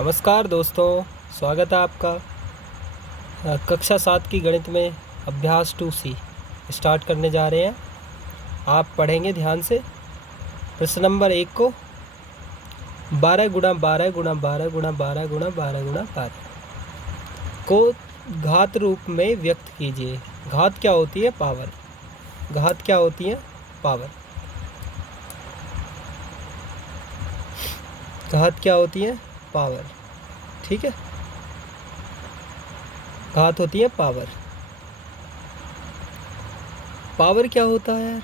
नमस्कार दोस्तों, स्वागत है आपका। कक्षा 7 की गणित में अभ्यास 2C स्टार्ट करने जा रहे हैं। आप पढ़ेंगे ध्यान से। प्रश्न नंबर 1 को 12 गुणा 12 गुणा 12 गुणा 12 गुणा 12 गुणा 12 को घात रूप में व्यक्त कीजिए। घात क्या होती है? पावर। घात क्या होती है? पावर। घात क्या होती है? पावर। ठीक है, घात होती है पावर। पावर क्या होता है?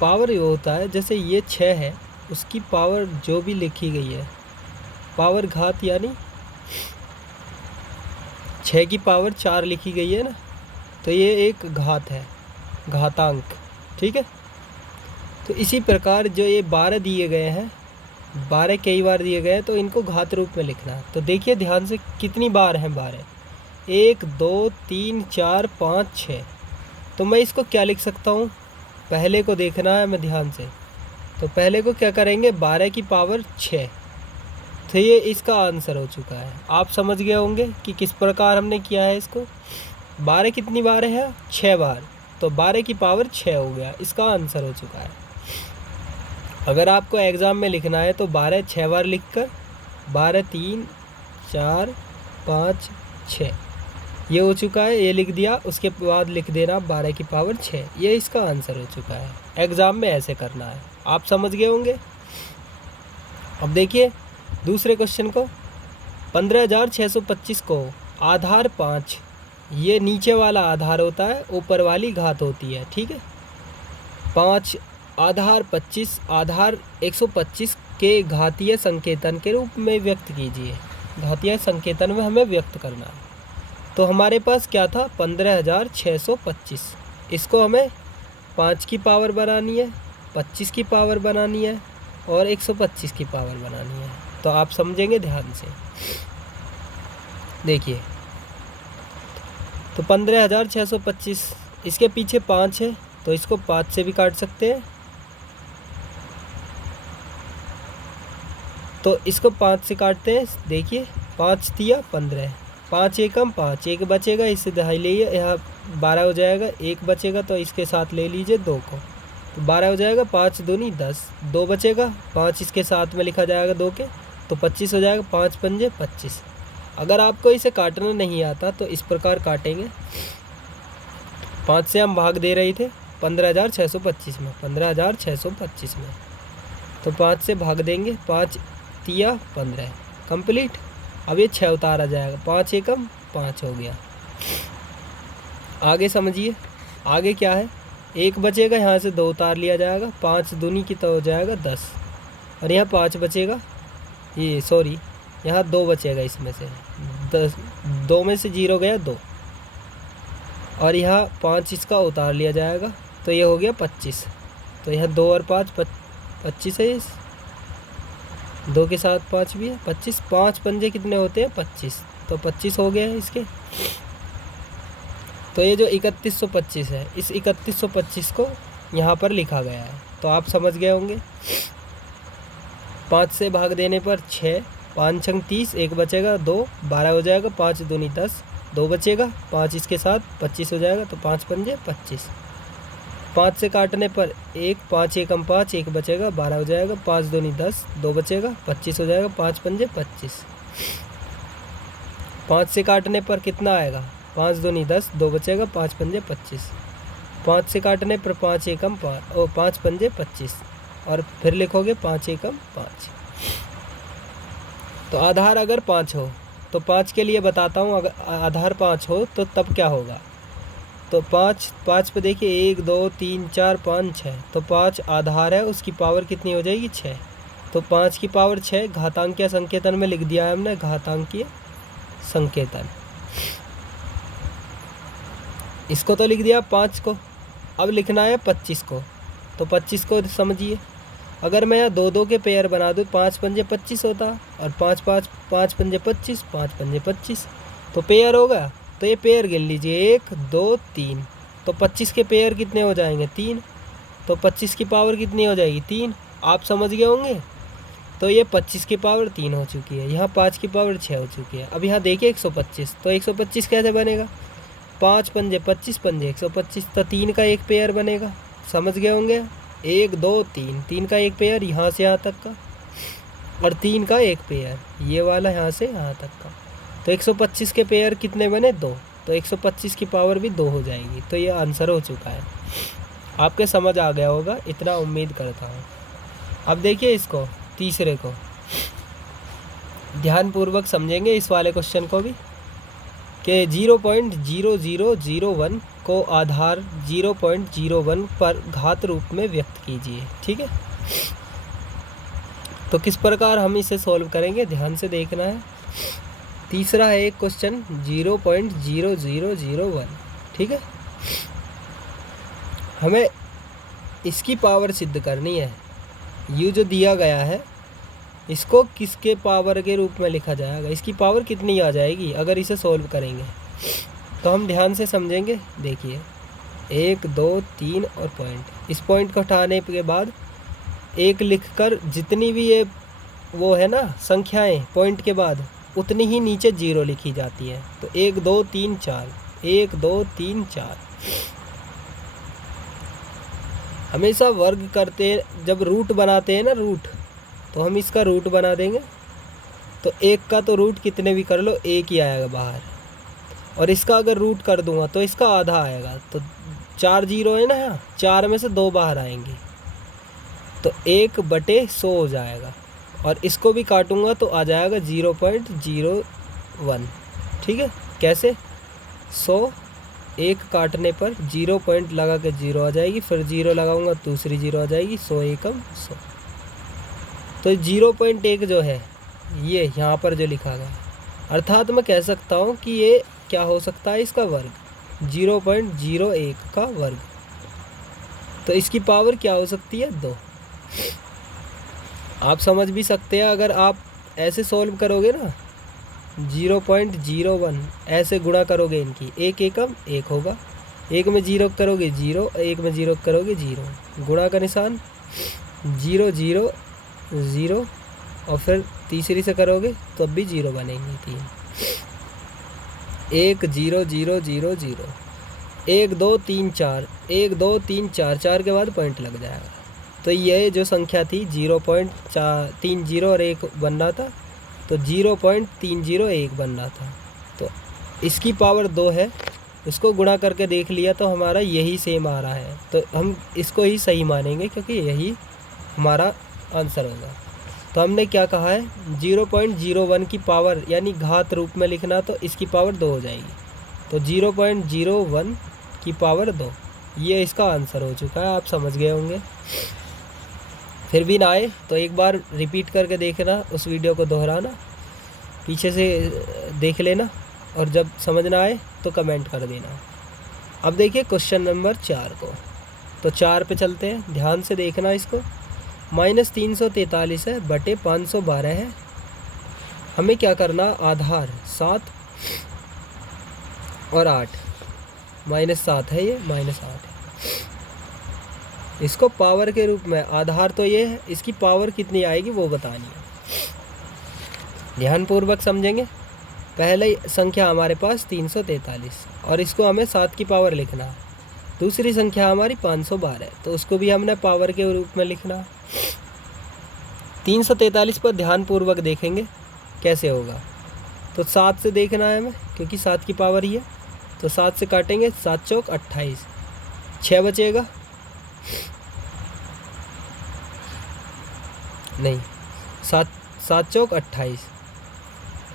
पावर ये होता है, जैसे ये 6 है, उसकी पावर जो भी लिखी गई है, पावर घात यानी 6 की पावर 4 लिखी गई है ना, तो ये एक घात है, घातांक। ठीक है, तो इसी प्रकार जो ये 12 दिए गए हैं, 12 कई बार दिए गए हैं, तो इनको घात रूप में लिखना है। तो देखिए ध्यान से, कितनी बार हैं 12? 1 2 3 4 5 6। तो मैं इसको क्या लिख सकता हूँ? पहले को देखना है मैं ध्यान से। तो पहले को क्या करेंगे? 12 की पावर 6। तो ये इसका आंसर हो चुका है। आप समझ गए होंगे कि किस प्रकार हमने किया है इसको। 12 कितनी बार है? 6 बार। तो 12 की पावर 6 हो गया, इसका आंसर हो चुका है। अगर आपको एग्ज़ाम में लिखना है तो 12 6 बार लिख कर 12 3 4 5 6 ये हो चुका है, ये लिख दिया। उसके बाद लिख देना 12 की पावर 6, ये इसका आंसर हो चुका है। एग्ज़ाम में ऐसे करना है, आप समझ गए होंगे। अब देखिए दूसरे क्वेश्चन को। 15,625 को आधार 5, ये नीचे वाला आधार होता है, ऊपर वाली घात होती है। ठीक है, 5 आधार 25 आधार 125 के घातीय संकेतन के रूप में व्यक्त कीजिए। घातीय संकेतन में हमें व्यक्त करना है। तो हमारे पास क्या था? 15,625। इसको हमें 5 की पावर बनानी है, 25 की पावर बनानी है और 125 की पावर बनानी है। तो आप समझेंगे ध्यान से। देखिए, तो 15,625, इसके पीछे 5 है, तो इसको 5 से भी काट सकते हैं। तो इसको 5 से काटते हैं। देखिए 5 दिया 15, 5 एकम 5, एक बचेगा, इससे दहाई लीजिए, यहाँ 12 हो जाएगा। एक बचेगा तो इसके साथ ले लीजिए 2 को, तो 12 हो जाएगा। 5 दूनी 10, 2 बचेगा, 5 इसके साथ में लिखा जाएगा 2 के, तो 25 हो जाएगा। 5 पंजे 25। अगर आपको इसे काटना नहीं आता तो इस प्रकार काटेंगे। 5 से हम भाग दे रहे थे 15,625 में, 15,625 में, तो 5 से भाग देंगे। 5 तिया 15, कंप्लीट। अब ये 6 उतारा जाएगा, 5 एकम 5 हो गया। आगे समझिए, आगे क्या है? 1 बचेगा, यहाँ से 2 उतार लिया जाएगा। 5 दूनी की तो हो जाएगा 10, और यहाँ 5 बचेगा, ये सॉरी यहाँ 2 बचेगा, इसमें से 10, 2 में से 0 गया 2, और यहाँ 5 इसका उतार लिया जाएगा, तो ये हो गया 25। तो यहाँ 2 और 5 25 है, 2 के साथ 5 भी है, 25। 5 पंजे कितने होते हैं? 25, तो 25 हो गए हैं इसके। तो ये जो 3125 है, इस 3125 को यहाँ पर लिखा गया है, तो आप समझ गए होंगे। 5 से भाग देने पर 6, 5 छंग 30, एक बचेगा 2, 12 हो जाएगा। 5 दूनी 10, 2 बचेगा, 5 इसके साथ 25 हो जाएगा, तो 5 पंजे 25। 5 से काटने पर 1, 5 एकम 5, एक बचेगा, 12 हो जाएगा। 5 दूनी 10, 2 बचेगा, 25 हो जाएगा। 5 पंजे 25। 5 से काटने पर कितना आएगा? 5 दूनी 10, 2 बचेगा, 5 पंजे 25। 5 से काटने पर 5 एकम 5 और 5 पंजे 25, और फिर लिखोगे 5 एकम 5। तो आधार अगर 5 हो तो 5 के लिए बताता हूँ, अगर आधार 5 हो तो तब क्या होगा? तो 5 पे देखिए 1 2 3 4 5 6, तो 5 आधार है, उसकी पावर कितनी हो जाएगी? 6। तो 5 की पावर 6 घातांकीय संकेतन में लिख दिया है हमने, घातांकीय संकेतन। इसको तो लिख दिया 5 को, अब लिखना है 25 को। तो 25 को समझिए, अगर मैं यहाँ 2 2 के पेयर बना दूँ, 5 पंजे 25 होता, और 5 5 5 पंजे 25, 5 पंजे 25, तो पेयर होगा। तो ये पेयर गिन लीजिए, 1 2 3, तो 25 के पेयर कितने हो जाएंगे? 3, तो 25 की पावर कितनी हो जाएगी? 3। आप समझ गए होंगे। तो ये 25 की पावर 3 हो चुकी है, यहाँ 5 की पावर 6 हो चुकी है। अब यहाँ देखिए 125, तो 125 कैसे बनेगा, 5 पंजे 25 पंजे 125, तो 3 का एक पेयर बनेगा, समझ गए होंगे। 1 2 3, 3 का एक पेयर यहाँ से यहाँ तक का, और 3 का एक पेयर ये वाला यहाँ से यहाँ तक का। तो 125 के पेयर कितने बने, 2, तो 125 की पावर भी 2 हो जाएगी। तो ये आंसर हो चुका है, आपके समझ आ गया होगा, इतना उम्मीद करता हूँ। अब देखिए इसको, तीसरे को ध्यानपूर्वक समझेंगे, इस वाले क्वेश्चन को भी, कि 0.0001 को आधार 0.01 पर घात रूप में व्यक्त कीजिए। ठीक है, तो किस प्रकार हम इसे सॉल्व करेंगे, ध्यान से देखना है। तीसरा है एक क्वेश्चन 0.0001। ठीक है, हमें इसकी पावर सिद्ध करनी है। यू जो दिया गया है इसको किसके पावर के रूप में लिखा जाएगा, इसकी पावर कितनी आ जाएगी अगर इसे सॉल्व करेंगे। तो हम ध्यान से समझेंगे। देखिए 1 2 3 और पॉइंट, इस पॉइंट को हटाने के बाद एक लिखकर जितनी भी ये वो है ना संख्याएं पॉइंट के बाद, उतनी ही नीचे 0 लिखी जाती है। तो 1 2 3 4, 1 2 3 4। हमेशा वर्ग करते जब रूट बनाते हैं ना, रूट, तो हम इसका रूट बना देंगे। तो 1 का तो रूट कितने भी कर लो 1 ही आएगा बाहर, और इसका अगर रूट कर दूंगा तो इसका आधा आएगा। तो 4 0 है ना, यहाँ 4 में से 2 बाहर आएंगे, तो 1/100 हो जाएगा। और इसको भी काटूंगा तो आ जाएगा 0.01। ठीक है, कैसे, 100, 1 काटने पर 0 पॉइंट लगा के 0 आ जाएगी, फिर 0 लगाऊंगा दूसरी 0 आ जाएगी, 100 एकम 100। तो 0.1 जो है ये यहाँ पर जो लिखा गया, अर्थात मैं कह सकता हूँ कि ये क्या हो सकता है, इसका वर्ग 0.01 का वर्ग। तो इसकी पावर क्या हो सकती है, 2। आप समझ भी सकते हैं, अगर आप ऐसे सॉल्व करोगे ना 0.01 ऐसे गुणा करोगे इनकी, 1 एकम 1 होगा, 1 में 0 करोगे 0, 1 में 0 करोगे 0, गुणा का निशान 0 0 0, और फिर तीसरी से करोगे तो अब भी 0 बनेंगी, 3 1 0 0 0 0, 1 2 3 4, 1 2 3 4, 4 के बाद पॉइंट लग जाएगा। तो ये जो संख्या थी 0.30 और 1 बन रहा था, तो 0.301 बन रहा था। तो इसकी पावर 2 है, उसको गुणा करके देख लिया तो हमारा यही सेम आ रहा है। तो हम इसको ही सही मानेंगे क्योंकि यही हमारा आंसर होगा। तो हमने क्या कहा है, 0.01 की पावर यानी घात रूप में लिखना, तो इसकी पावर 2 हो जाएगी। तो 0.01 की पावर 2, ये इसका आंसर हो चुका है, आप समझ गए होंगे। फिर भी ना आए तो एक बार रिपीट करके देखना, उस वीडियो को दोहराना, पीछे से देख लेना, और जब समझ ना आए तो कमेंट कर देना। अब देखिए क्वेश्चन नंबर 4 को, तो 4 पे चलते हैं, ध्यान से देखना इसको। -343 है बटे 512 है। हमें क्या करना, आधार 7 और 8, -7 है ये, -8 है। इसको पावर के रूप में, आधार तो ये है, इसकी पावर कितनी आएगी वो बतानी है। ध्यानपूर्वक समझेंगे। पहले संख्या हमारे पास 343, और इसको हमें 7 की पावर लिखना है। दूसरी संख्या हमारी 512, तो उसको भी हमने पावर के रूप में लिखना। 343 पर ध्यानपूर्वक देखेंगे कैसे होगा। तो 7 से देखना है हमें, क्योंकि 7 की पावर ही है। तो 7 से काटेंगे, 7 चौक 28, 6 बचेगा, नहीं 7 चौक 28,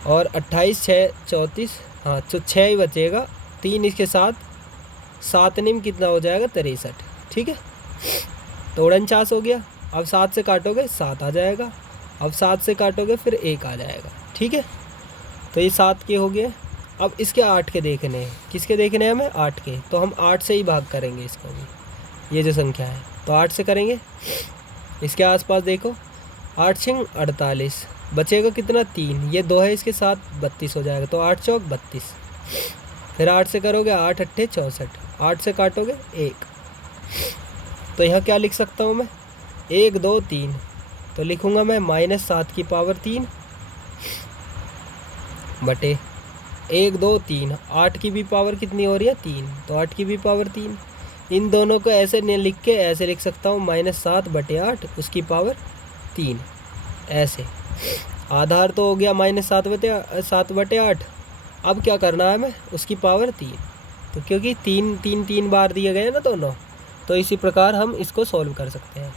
और 28 6 34, हाँ तो 6 ही बचेगा, 3 इसके साथ, 7 निम कितना हो जाएगा, 63। ठीक है, तो 49 हो गया। अब 7 से काटोगे 7 आ जाएगा, अब 7 से काटोगे फिर 1 आ जाएगा। ठीक है, तो ये 7 के हो गए। अब इसके 8 के देखने हैं, किसके देखने हैं हमें, 8 के। तो हम 8 से ही भाग करेंगे इसको भी, ये जो संख्या है, तो 8 से करेंगे। इसके आसपास देखो, 8 छिंग 48, बचेगा कितना, 3, ये 2 है इसके साथ, 32 हो जाएगा। तो 8 चौक 32, फिर 8 से करोगे, 8 अट्ठे 64, 8 से काटोगे 1। तो यहाँ क्या लिख सकता हूँ मैं, 1 2 3, तो लिखूँगा मैं -7 की पावर 3 बटे 1 2 3, 8 की भी पावर कितनी हो रही है 3, तो 8 की भी पावर 3। इन दोनों को ऐसे नहीं लिख के ऐसे लिख सकता हूँ -7 बटे 8 उसकी पावर 3, ऐसे। आधार तो हो गया -7 बटे 8। अब क्या करना है हमें, उसकी पावर 3। तो क्योंकि 3 बार दिए गए हैं ना दोनों, तो इसी प्रकार हम इसको सॉल्व कर सकते हैं।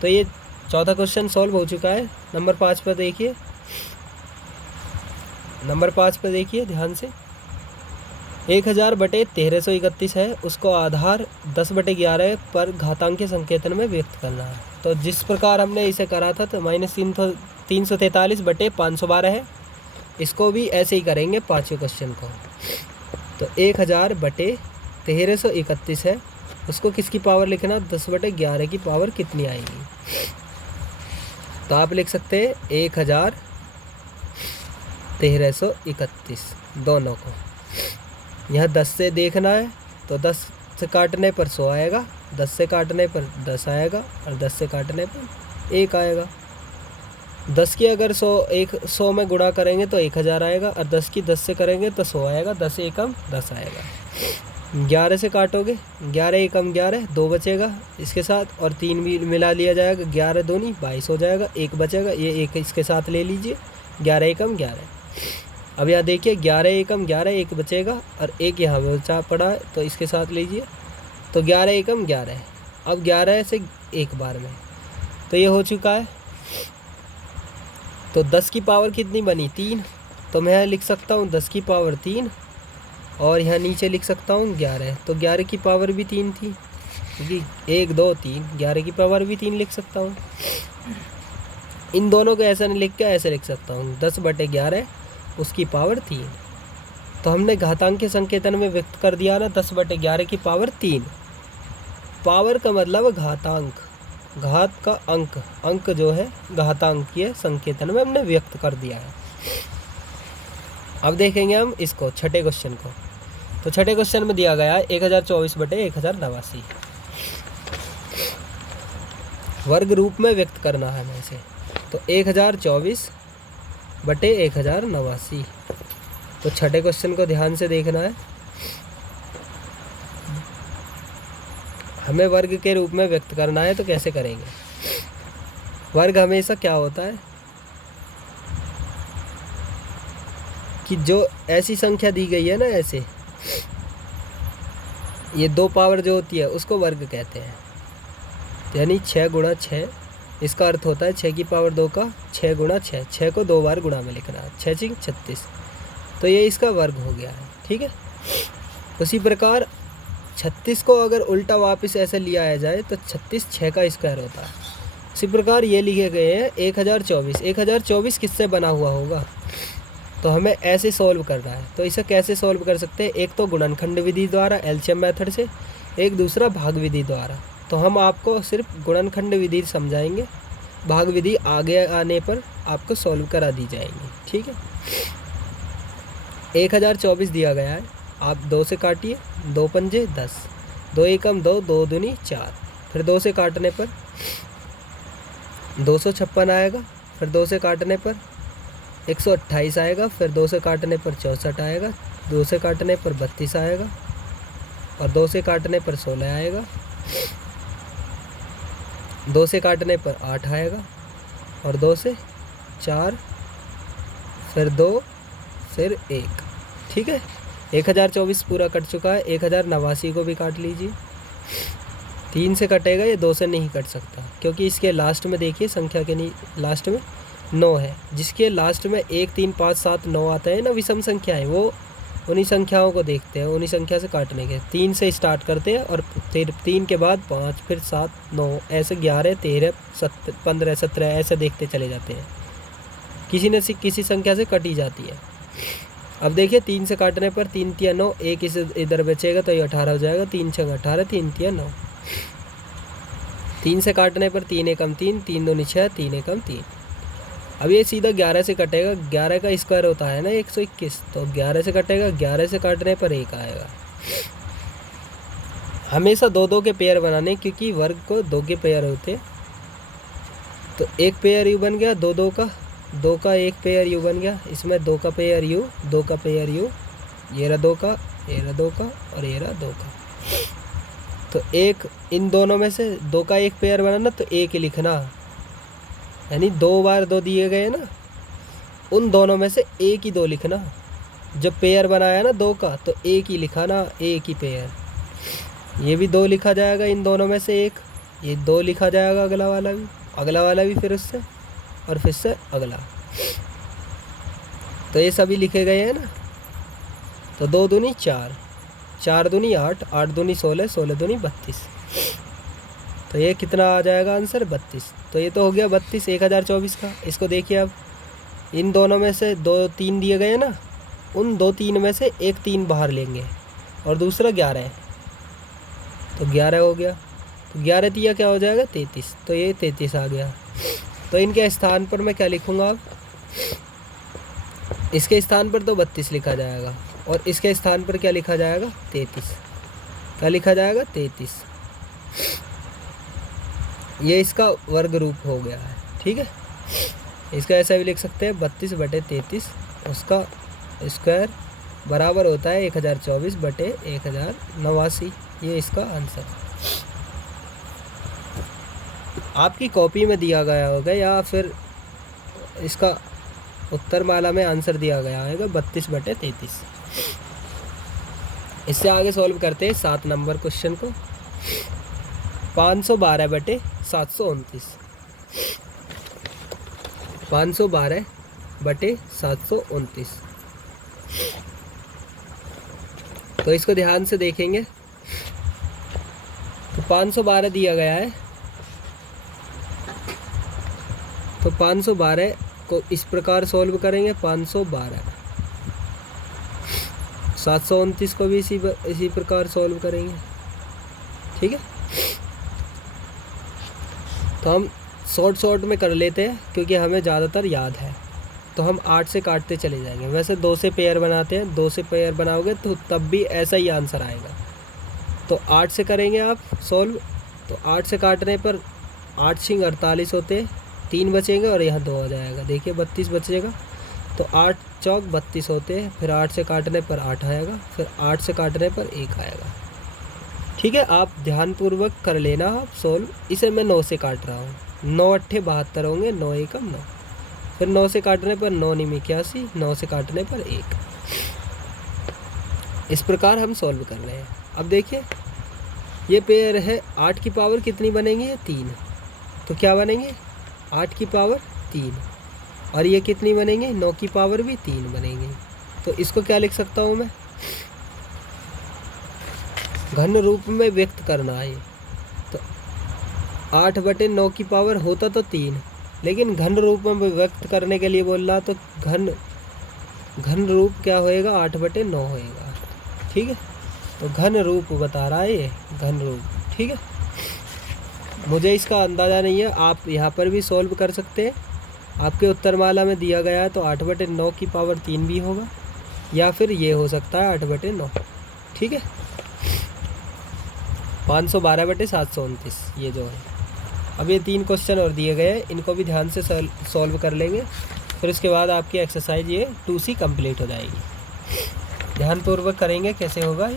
तो ये चौथा क्वेश्चन सॉल्व हो चुका है। नंबर 5 पर देखिए, नंबर 5 पर देखिए ध्यान से। 1000 बटे 1331 है, उसको आधार 10 बटे 11 पर घातांकीय संकेतन में व्यक्त करना है। तो जिस प्रकार हमने इसे करा था तो -343 बटे 512 है, इसको भी ऐसे ही करेंगे पाँचवें क्वेश्चन को। तो 1000 बटे 1331 है, उसको किसकी पावर लिखना, 10 बटे 11 की पावर कितनी आएगी। तो आप लिख सकते हैं 1000 1331 दोनों को। यहाँ 10 से देखना है तो 10 से काटने पर 100 आएगा, 10 से काटने पर 10 आएगा और 10 से काटने पर 1 आएगा। 10 की अगर 100 में गुणा करेंगे तो 1000 आएगा और 10 की 10 से करेंगे तो 100 आएगा। 10 एकम 10 आएगा। 11 से काटोगे, 11 एकम 11, 2 बचेगा इसके साथ और 3 भी मिला लिया जाएगा, 11 दूनी 22 हो जाएगा, 1 बचेगा, ये 1 इसके साथ ले लीजिए, 11 एकम 11। अब यहाँ देखिए 11 एकम 11, 1 बचेगा और 1 यहाँ बचा पड़ा है तो इसके साथ लीजिए, तो 11 एकम 11। अब 11 से एक बार में, तो ये हो चुका है। तो 10 की पावर कितनी बनी 3, तो मैं लिख सकता हूँ 10 की पावर 3 और यहाँ नीचे लिख सकता हूँ 11। तो 11 की पावर भी 3 थी, क्योंकि 1 2 3, 11 की पावर भी 3 लिख सकता हूँ। इन दोनों को ऐसा नहीं लिख के ऐसे लिख सकता हूँ 10 बटे 11 उसकी पावर 3। तो हमने घातांकीय संकेतन में व्यक्त कर दिया ना 10 बटे 11 की पावर 3। पावर का मतलब घातांक, घात का अंक, अंक जो है घातांकीय संकेतन में हमने व्यक्त कर दिया है। अब देखेंगे हम इसको छठे क्वेश्चन को। तो छठे क्वेश्चन में दिया गया है 1024 बटे 1089 वर्ग रूप में व्यक्त करना है हमें इसे। तो 1024 बटे 1089। तो छठे क्वेश्चन को ध्यान से देखना है, हमें वर्ग के रूप में व्यक्त करना है। तो कैसे करेंगे, वर्ग हमेशा क्या होता है कि जो ऐसी संख्या दी गई है ना, ऐसे ये 2 पावर जो होती है उसको वर्ग कहते हैं। यानी 6 गुणा 6, इसका अर्थ होता है 6 की पावर 2 का 6 गुणा 6, 6 को 2 बार गुणा में लिखना है, 6 6 36। तो ये इसका वर्ग हो गया है, ठीक है। उसी प्रकार 36 को अगर उल्टा वापस ऐसे लिया जाए तो 36 6 का स्क्वायर होता है। इसी प्रकार ये लिखे गए हैं 1024। 1024 किससे बना हुआ होगा, तो हमें ऐसे सॉल्व करना है। तो इसे कैसे सॉल्व कर सकते हैं, एक तो गुणनखंड विधि द्वारा एलसीएम मेथड से, एक दूसरा भाग विधि द्वारा। तो हम आपको सिर्फ गुणनखंड विधि समझाएंगे, भाग विधि आगे आने पर आपको सॉल्व करा दी जाएंगी, ठीक है। 1024 दिया गया है, आप 2 से काटिए, 2 पंजे 10, 2 एकम 2, 2 दूनी 4, फिर 2 से काटने पर 256 आएगा, फिर 2 से काटने पर 128 आएगा, फिर 2 से काटने पर 64 आएगा, 2 से काटने पर 32 आएगा और 2 से काटने पर 16 आएगा, 2 से काटने पर 8 आएगा और 2 से 4, फिर 2, फिर 1, ठीक है। 1024 पूरा कट चुका है। 1089 को भी काट लीजिए। 3 से कटेगा, ये 2 से नहीं कट सकता, क्योंकि इसके लास्ट में देखिए संख्या के नहीं लास्ट में 9 है, जिसके लास्ट में 1 3 5 7 9 आता है ना, विषम संख्याएं, वो उन्हीं संख्याओं को देखते हैं, उन्हीं संख्या से काटने के। 3 से स्टार्ट करते हैं और फिर 3 के बाद 5, फिर 7 9, ऐसे 11 13 15 17 ऐसे देखते चले जाते हैं, किसी न किसी संख्या से कटी जाती है। अब देखिए 3 से काटने पर 3 तिया 9, 1 इधर बचेगा तो ये 18 हो जाएगा, 3 6 18, 3 तिया 9। 3 से काटने पर 3 एकम 3, 3 दूनी 6, 3 एकम 3। अब ये सीधा 11 से कटेगा, 11 का स्क्वायर होता है ना 121, तो 11 से कटेगा, 11 से काटने पर 1 आएगा। हमेशा 2 2 के पेयर बनाने, क्योंकि वर्ग को 2 के पेयर होते हैं, तो एक पेयर यू बन गया, दो दो का एक पेयर यू बन गया, इसमें दो का पेयर यू, दो का पेयर यू, ये रहा दो का, ये रहा दो का और ये रहा दो का। तो एक इन दोनों में से दो का एक पेयर बनाना, तो एक ही लिखना, यानी 2 बार 2 दिए गए ना, उन दोनों में से एक ही 2 लिखना। जब पेयर बनाया ना 2 का, तो एक ही लिखा ना, एक ही पेयर। ये भी 2 लिखा जाएगा इन दोनों में से एक, ये 2 लिखा जाएगा, अगला वाला भी फिर उससे, और फिर से अगला। तो ये सभी लिखे गए हैं ना। तो 2 दूनी 4, 4 दूनी 8, 8 दूनी 16, 16 दूनी 32। तो ये कितना आ जाएगा आंसर? 32। तो ये तो हो गया 32 1024 का। इसको देखिए अब, इन दोनों में से 2 3 दिए गए ना, उन 2 3 में से एक 3 बाहर लेंगे और दूसरा 11 है, तो 11 हो गया। तो 11 दिया क्या हो जाएगा? 33। तो ये 33 आ गया। तो इनके स्थान पर मैं क्या लिखूँगा अब? इसके स्थान पर तो 32 लिखा जाएगा, और इसके स्थान पर क्या लिखा जाएगा? 33। क्या लिखा जाएगा? 33। ये इसका वर्ग रूप हो गया है, ठीक है। इसका ऐसा भी लिख सकते हैं 32/33, उसका स्क्वायर बराबर होता है 1024/1089। ये इसका आंसर आपकी कॉपी में दिया गया होगा, या फिर इसका उत्तर माला में आंसर दिया गया होगा 32/33। इससे आगे सॉल्व करते हैं 7 नंबर क्वेश्चन को। 512/729, 512/729। तो इसको ध्यान से देखेंगे। तो 512 दिया गया है, तो 512 को इस प्रकार सॉल्व करेंगे। 512, 729 को भी इसी प्रकार सॉल्व करेंगे, ठीक है। तो हम शॉर्ट में कर लेते हैं, क्योंकि हमें ज़्यादातर याद है। तो हम 8 से काटते चले जाएंगे। वैसे 2 से पेयर बनाते हैं, 2 से पेयर बनाओगे तो तब भी ऐसा ही आंसर आएगा। तो 8 से करेंगे आप सॉल्व। तो 8 से काटने पर 8 छिंग 48 होते हैं, 3 बचेंगे और यहाँ 2 आ जाएगा। देखिए 32 बचेगा। तो 8 चौक 32 होते हैं। फिर 8 से काटने पर 8 आएगा, फिर 8 से काटने पर 1 आएगा, ठीक है। आप ध्यानपूर्वक कर लेना आप सॉल्व। इसे मैं 9 से काट रहा हूँ। 9 8 72 होंगे, 9 एकम 9। फिर 9 से काटने पर 9 9 81, 9 से काटने पर 1। इस प्रकार हम सॉल्व कर रहे हैं। अब देखिए ये पेयर है, 8 की पावर कितनी बनेंगी? 3। तो क्या बनेंगे? 8 की पावर 3। और ये कितनी बनेंगे? 9 की पावर भी 3 बनेंगे। तो इसको क्या लिख सकता हूँ मैं? घन रूप में व्यक्त करना है। तो 8/9 की पावर होता तो 3, लेकिन घन रूप में व्यक्त करने के लिए बोल रहा, तो घन रूप क्या होएगा? 8/9 होएगा, ठीक है। तो घन रूप बता रहा है ये, घन रूप, ठीक है। मुझे इसका अंदाज़ा नहीं है, आप यहाँ पर भी सॉल्व कर सकते हैं। आपके उत्तरमाला में दिया गया है, तो 8/9 की पावर 3 भी होगा, या फिर ये हो सकता है 8/9, ठीक है। 512/729 ये जो है। अब ये 3 क्वेश्चन और दिए गए हैं, इनको भी ध्यान से सॉल्व कर लेंगे। फिर उसके बाद आपकी एक्सरसाइज ये 2C कंप्लीट हो जाएगी। ध्यानपूर्वक करेंगे कैसे होगा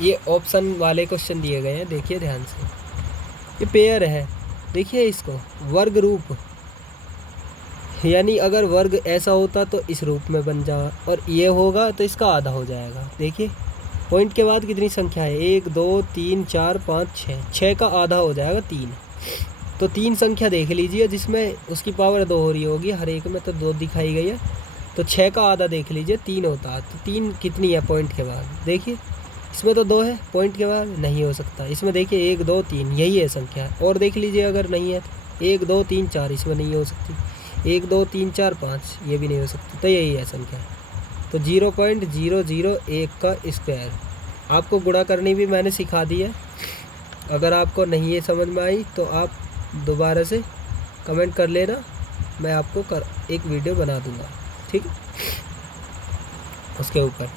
ये ऑप्शन वाले क्वेश्चन दिए गए हैं, देखिए ध्यान से। ये पेयर है, देखिए इसको वर्ग रूप, यानी अगर वर्ग ऐसा होता तो इस रूप में बन जाए, और ये होगा तो इसका आधा हो जाएगा। देखिए पॉइंट के बाद कितनी संख्या है? 1 2 3 4 5 6, 6 का आधा हो जाएगा 3। तो 3 संख्या देख लीजिए जिसमें उसकी पावर 2 हो रही होगी, हर एक में तो 2 दिखाई गई है। तो 6 का आधा देख लीजिए, 3 होता है। तो 3 कितनी है पॉइंट के बाद? देखिए इसमें तो 2 है, पॉइंट के बाद नहीं हो सकता। इसमें देखिए 1 2 3 यही है संख्या, और देख लीजिए अगर नहीं है तो 1 2 3 4 इसमें नहीं हो सकती, 1 2 3 4 5 ये भी नहीं हो सकती, तो यही है संख्या। तो 0.001 का स्क्वायर। आपको गुणा करनी भी मैंने सिखा दी है। अगर आपको नहीं ये समझ में आई तो आप दोबारा से कमेंट कर लेना, मैं आपको एक वीडियो बना दूंगा, ठीक है, उसके ऊपर।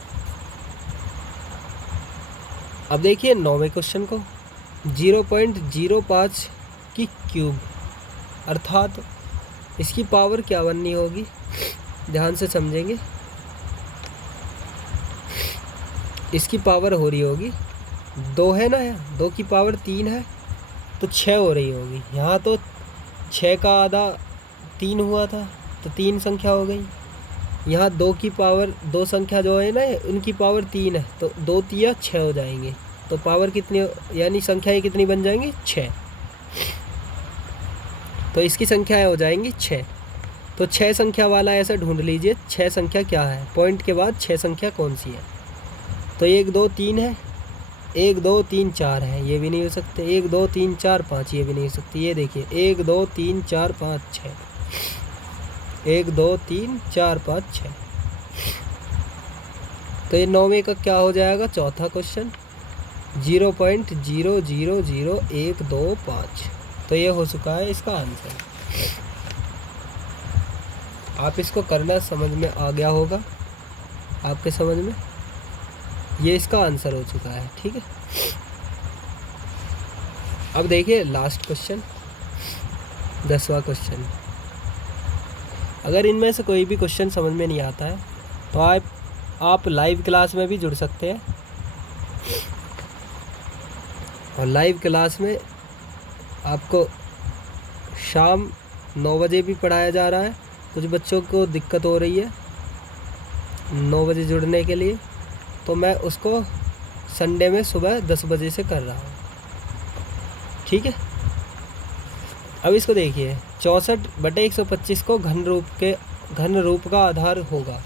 अब देखिए 9वें क्वेश्चन को। 0.05 की क्यूब, अर्थात इसकी पावर क्या बननी होगी, ध्यान से समझेंगे। इसकी पावर हो रही होगी 2 है ना, 2 की पावर 3 है तो 6 हो रही होगी। यहाँ तो 6 का आधा 3 हुआ था तो 3 संख्या हो गई। यहाँ 2 की पावर 2 संख्या जो है ना उनकी पावर 3 है तो 2 तिया 6 हो जाएंगे। तो पावर कितनी, यानी संख्याएं कितनी बन जाएंगी, 6। तो इसकी संख्याएं हो जाएंगी 6। तो 6 संख्या वाला ऐसा ढूंढ लीजिए 6 संख्या क्या है, पॉइंट के बाद 6 संख्या कौन सी है। तो 1 2 3 है, 1 2 3 4 है, ये भी नहीं हो सकते। 1 2 3 4 5, ये भी नहीं हो सकती। ये देखिए 1 2 3 4 5 6, 1 2 3 4 5 6। तो ये 9वें का क्या हो जाएगा, चौथा क्वेश्चन 0.000125। तो ये हो चुका है इसका आंसर। आप इसको करना समझ में आ गया होगा आपके समझ में, ये इसका आंसर हो चुका है। ठीक है, अब देखिए लास्ट क्वेश्चन, 10वां क्वेश्चन। अगर इनमें से कोई भी क्वेश्चन समझ में नहीं आता है तो आप लाइव क्लास में भी जुड़ सकते हैं। और लाइव क्लास में आपको शाम 9 बजे भी पढ़ाया जा रहा है। कुछ बच्चों को दिक्कत हो रही है 9 बजे जुड़ने के लिए, तो मैं उसको संडे में सुबह 10 बजे से कर रहा हूँ। ठीक है, अब इसको देखिए 64/125 को घन रूप का आधार होगा।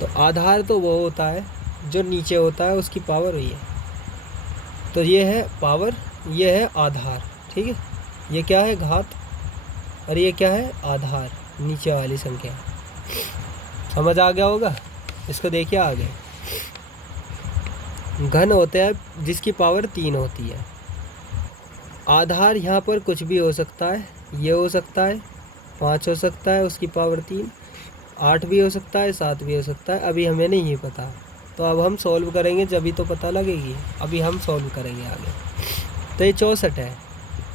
तो आधार तो वो होता है जो नीचे होता है, उसकी पावर हुई है। तो ये है पावर, ये है आधार। ठीक है, ये क्या है, घात, और ये क्या है, आधार, नीचे वाली संख्या। समझ आ गया होगा। इसको देखिए आगे, घन होते हैं जिसकी पावर 3 होती है। आधार यहाँ पर कुछ भी हो सकता है, ये हो सकता है 5 हो सकता है उसकी पावर 3, 8 भी हो सकता है, 7 भी हो सकता है। अभी हमें नहीं पता, तो अब हम सॉल्व करेंगे जब भी तो पता लगेगी। अभी हम सॉल्व करेंगे आगे। तो ये 64 है,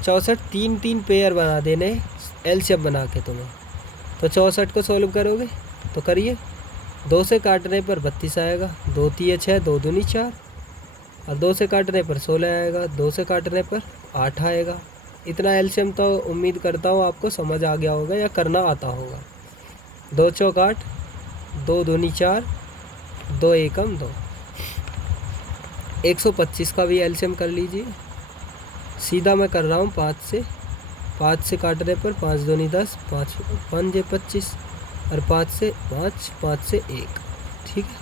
64 3 पेयर बना देने एलसीएम बना के तुम्हें। तो 64 को सॉल्व करोगे तो करिए, 2 से काटने पर 32 आएगा, 2 तिये 6, 2 दूनी 4, और 2 से काटने पर 16 आएगा, 2 से काटने पर 8 आएगा। इतना एलसीएम तो उम्मीद करता हूँ आपको समझ आ गया होगा या करना आता होगा। 2 चौक 8, 2 दूनी 4, 2 एकम 2। 125 का भी एलसीएम कर लीजिए। सीधा मैं कर रहा हूँ 5 से काटने पर 5 दूनी 10, 5 5 25, और 5 से 5, 5 से 1। ठीक है,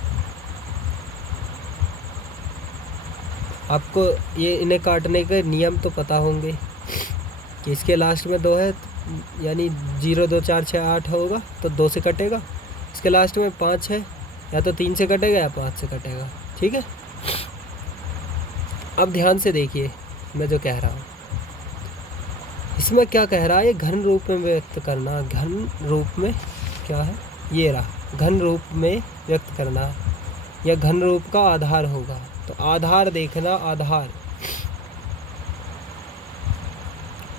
आपको ये इन्हें काटने के नियम तो पता होंगे कि इसके लास्ट में 2 है, यानी 0 2 4 6 8 होगा तो 2 से कटेगा। इसके लास्ट में 5 है, या तो 3 से कटेगा या 5 से कटेगा। ठीक है, अब ध्यान से देखिए मैं जो कह रहा हूँ, इसमें क्या कह रहा है, ये घन रूप में व्यक्त करना। घन रूप में क्या है, ये रहा, घन रूप में व्यक्त करना, या घन रूप का आधार होगा। तो आधार देखना, आधार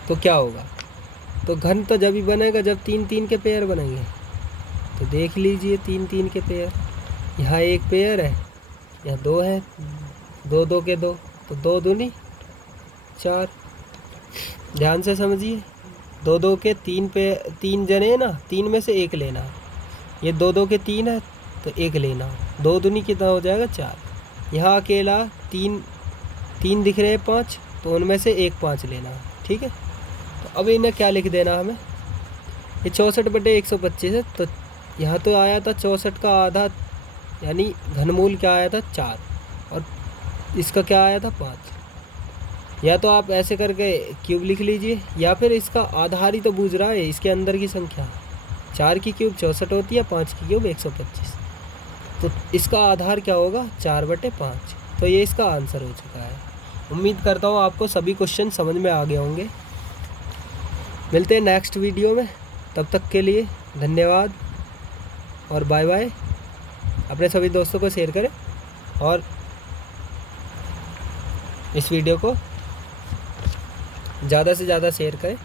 तो क्या होगा, तो घन तो जब ही बनेगा जब 3 3 के पेयर बनेंगे। तो देख लीजिए 3 3 के पेयर, यहाँ 1 पेयर है, यहाँ 2 है, 2 2 के 2, तो 2 दूनी 4। ध्यान से समझिए, 2 2 के 3 पे 3 जने ना, 3 में से 1 लेना। ये 2 2 के 3 है तो 1 लेना, 2 दूनी कितना हो जाएगा 4। यहाँ अकेला 3 दिख रहे हैं 5, तो उनमें से 1 5 लेना। ठीक है, तो अब इन्हें क्या लिख देना हमें, ये 64/125 है। तो यहाँ तो आया था 64 का आधा, यानी घनमूल क्या आया था 4, और इसका क्या आया था 5। या तो आप ऐसे करके क्यूब लिख लीजिए, या फिर इसका आधार ही तो बूझ रहा है, इसके अंदर की संख्या 4 की क्यूब 64 होती है, 5 की क्यूब 125। तो इसका आधार क्या होगा 4/5। तो ये इसका आंसर हो चुका है। उम्मीद करता हूँ आपको सभी क्वेश्चन समझ में आ गए होंगे। मिलते हैं नेक्स्ट वीडियो में, तब तक के लिए धन्यवाद और बाय बाय। अपने सभी दोस्तों को शेयर करें और इस वीडियो को ज़्यादा से ज़्यादा शेयर करें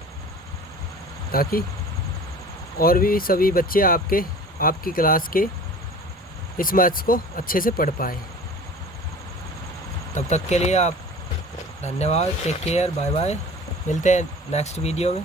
ताकि और भी सभी बच्चे आपकी क्लास के इस मैथ्स को अच्छे से पढ़ पाए। तब तक के लिए आप धन्यवाद। Take care, bye bye. मिलते हैं नेक्स्ट वीडियो में।